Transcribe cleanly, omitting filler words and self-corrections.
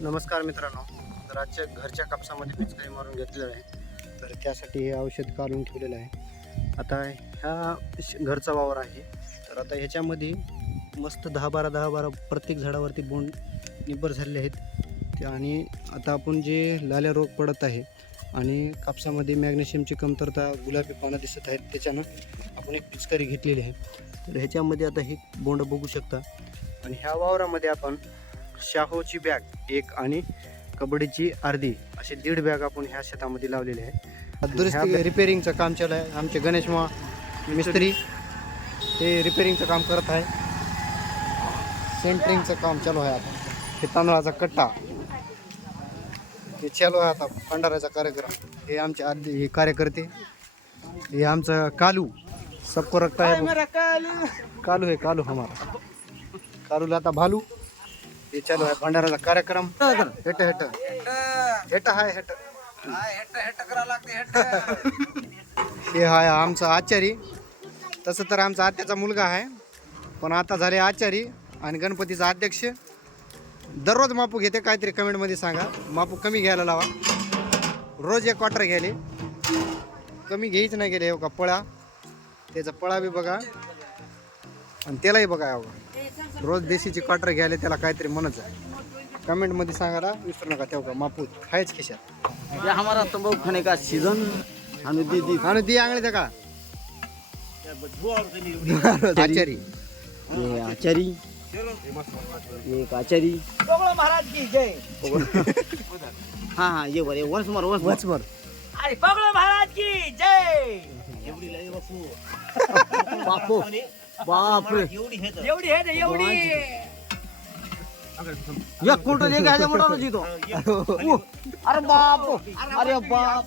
नमस्कार मित्रांनो, तर आजच्या घरच्या कापसामध्ये पिचकारी मारून घेतलेलं आहे. तर त्यासाठी हे औषध काढून ठेवलेलं आहे. आता ह्या घरचा वावर आहे. तर आता ह्याच्यामध्ये मस्त 10-12 प्रत्येक झाडावरती बोंड निब्बर झालेले आहेत. आणि आता आपण जे लाल्या रोग पडत आहे आणि कापसामध्ये मॅग्नेशियमची कमतरता, गुलाबी पानं दिसत आहेत, त्याच्यानं आपण एक पिचकारी घेतलेली आहे. तर ह्याच्यामध्ये आता हे बोंड बघू शकता. आणि ह्या वावरामध्ये आपण शाहोची बॅग एक आणि कबड्डीची अर्धी असे 1.5 बॅग आपण ह्या शेतामध्ये लावलेले आहे. दुरुस्ती रिपेरिंगचं काम चालू आहे. आमचे गणेश मिस्त्री ते रिपेरिंगचं काम करत आहे. सेंटरिंगचं काम चालू आहे. आता हे तांदळाचा कट्टा हे चालू आहे. आता भंडाऱ्याचा कार्यक्रम हे आमचे आधी हे कार्यकर्ते, हे आमचं कालू सबको रखता है कालू है, कालू हमारा कालूला आता भालू हे चालू आहे. भंडाऱ्याचा कार्यक्रम हेट हेट हेट हाय हेट हे हाय आमचा आचारी. तसं तर आमचा आत्याचा मुलगा आहे, पण आता झाले आचारी आणि गणपतीचा अध्यक्ष. दररोज मापू घेते, काहीतरी कमेंटमध्ये सांगा. मापू कमी घ्यायला लावा. रोज 1 क्वार्टर घ्यायले, कमी घ्यायच नाही गेले. हो का पळा, त्याचा पळा बी बघा आणि त्यालाही बघा. हो रोज देशीची क्वार्टर घ्यायला त्याला काहीतरी म्हणत आहे. कमेंटमध्ये सांगायला विसरू नका. तेव्हा मापू खायच खिशात. ये हमारा तंबाकू खाने का सीजन आणि दी आंगळे का आचारी ये आचारी, ये एक आचारी. महाराज की जय. हाँ हाँ ये बरे वंस मोर अरे पगड़ो महाराज की जय. बापो बाप रे एवढी आहे ना एवढी. या कोणतं जे घ्यायचं म्हणा जी तो. अरे बाप, अरे बाप.